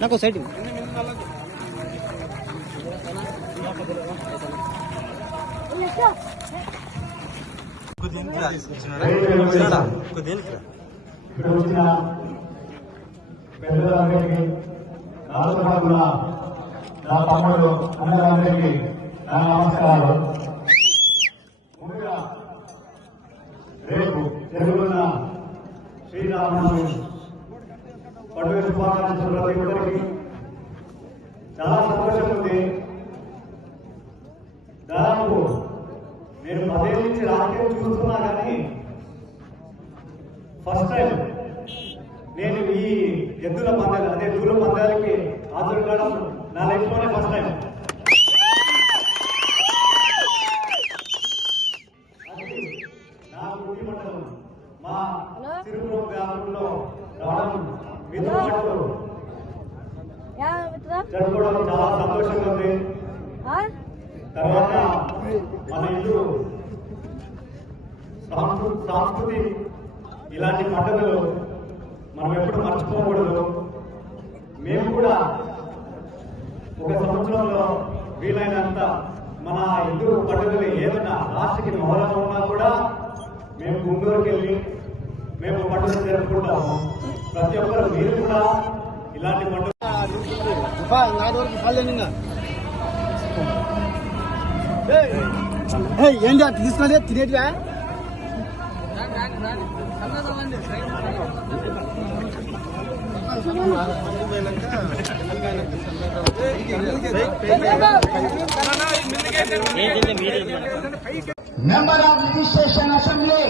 నాకు సైడ్ ఇక్కడ వచ్చిన పెద్దలందరికీ నాలుగు కూడా నా తమ్ముడు అన్నలందరికీ నా నమస్కారాలు. శ్రీరామనవమి. పండుగ శుభాకాంక్షలు ప్రతి ఒక్కరికి. చాలా సంతోషం ఉంది. దాదాపు నేను పదే నుంచి రాజకీయం చూస్తున్నా కానీ ఫస్ట్ టైం నేను ఈ ఎద్దుల పందాలు అదే దూల పందాలకి హాజరు కావడం నా లైఫ్లోనే ఫస్ట్ టైం జరుపుకోవడం చాలా సంతోషంగా ఉంది. తర్వాత మన ఇల్లు సాంస్కృ- సంస్కృతి ఇలాంటి పండుగలు మనం ఎప్పుడు మర్చిపోకూడదు. మేము కూడా ఒక సంవత్సరంలో వీలైనంత మన హిందూ పండుగలు ఏదైనా రాష్ట్రకి మొదలగా ఉన్నా కూడా మేము గుంటూరుకి వెళ్ళి మేము పండుగ జరుపుకుంటాము ప్రతి ఒక్కరు మీరు కూడా ఇలాంటి పండుగ ఏంటి తీసుకున్నది తినేటివా? Member of registration assembly